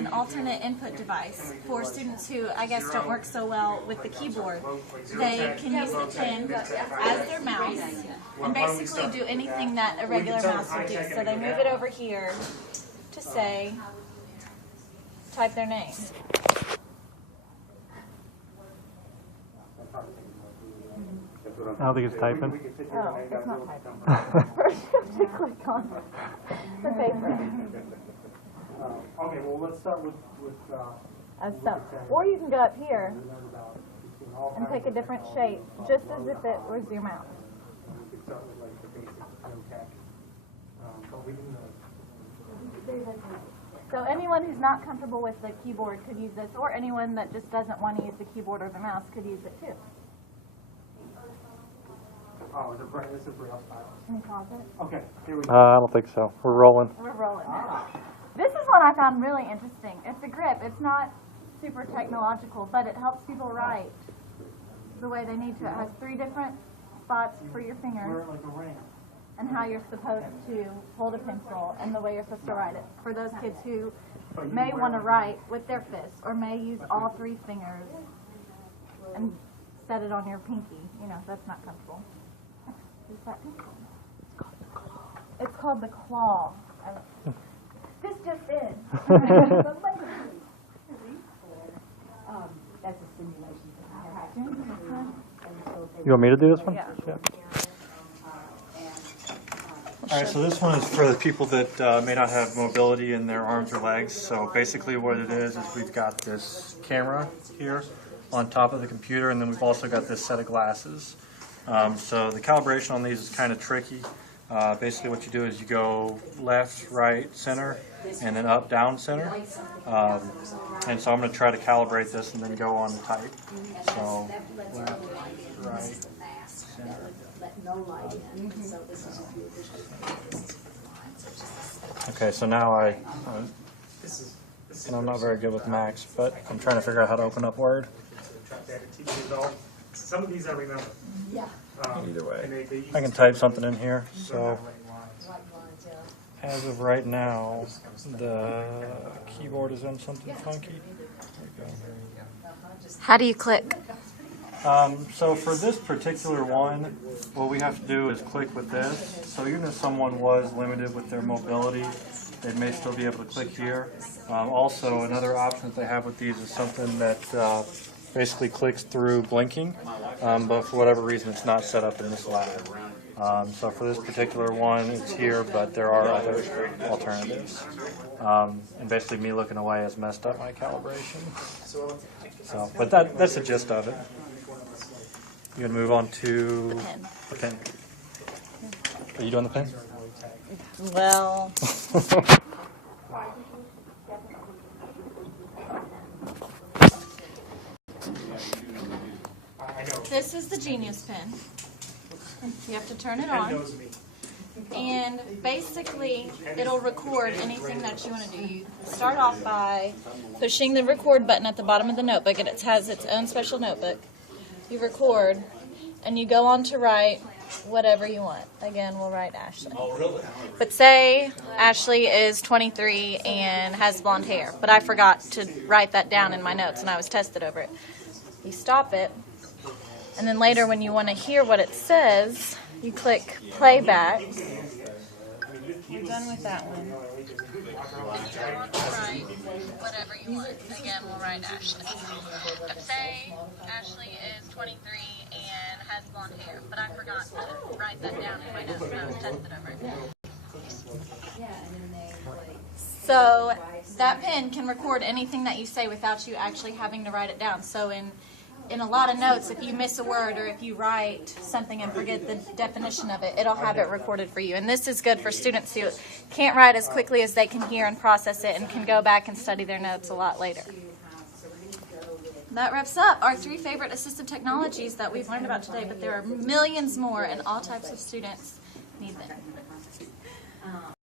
an alternate input device for students who, I guess, don't work so well with the keyboard. They can use the pen as their mouse and basically do anything that a regular mouse would do. So they move it over here to say, type their name. I don't think it's typing. Oh, it's not typing. First you have to click on the paper. Okay, well, let's start with or you can go up here and pick a different shape, just as if it was your mouse. We could start with like the basic no tech. But we can. So anyone who's not comfortable with the keyboard could use this, or anyone that just doesn't want to use the keyboard or the mouse could use it too. Oh, it's a Braille style. Can you pause it? Okay, here we go. I don't think so. We're rolling. We're rolling. This is one I found really interesting. It's a grip. It's not super technological, but it helps people write the way they need to. It has 3 different spots for your fingers We're like a ring. and how you're supposed to hold a pencil and the way you're supposed to write it. For those kids who may want to write with their fists or may use all 3 fingers and set it on your pinky, you know, that's not comfortable. Is that pencil? It's called the claw. This just is. That's a simulation. You want me to do this one? Yeah. All right, so this one is for the people that may not have mobility in their arms or legs. So basically what it is we've got this camera here on top of the computer, and then we've also got this set of glasses. So the calibration on these is kind of tricky. Basically what you do is you go left, right, center, and then up, down, center. And so I'm going to try to calibrate this and then go on to type. So left, right, center. Okay, so now and I'm not very good with Macs, but I'm trying to figure out how to open up Word. Some of these I remember. Yeah. Either way, I can type something in here. So as of right now, the keyboard is on something funky. There we go. How do you click? So for this particular one, what we have to do is click with this. So even if someone was limited with their mobility, they may still be able to click here. Also, another option that they have with these is something that basically clicks through blinking, but for whatever reason it's not set up in this lab. So for this particular one, it's here, but there are other alternatives. And basically me looking away has messed up my calibration. So, but that's the gist of it. You're going to move on to the pen. Are you doing the pen? Well, this is the Genius pen. You have to turn it on, and basically it'll record anything that you want to do. You start off by pushing the record button at the bottom of the notebook, and it has its own special notebook. You record, and you go on to write whatever you want. Again, we'll write Ashley. But say Ashley is 23 and has blonde hair, but I forgot to write that down in my notes, and I was tested over it. You stop it, and then later when you want to hear what it says, you click playback. You're done with that one. And you want to write whatever you want. Again, we'll write Ashley. But say Ashley is 23 and has blonde hair, but I forgot to write that down in my notes when I was tested over it. So that pen can record anything that you say without you actually having to write it down. So in a lot of notes, if you miss a word or if you write something and forget the definition of it, it'll have it recorded for you. And this is good for students who can't write as quickly as they can hear and process it and can go back and study their notes a lot later. That wraps up our 3 favorite assistive technologies that we've learned about today, but there are millions more and all types of students need them.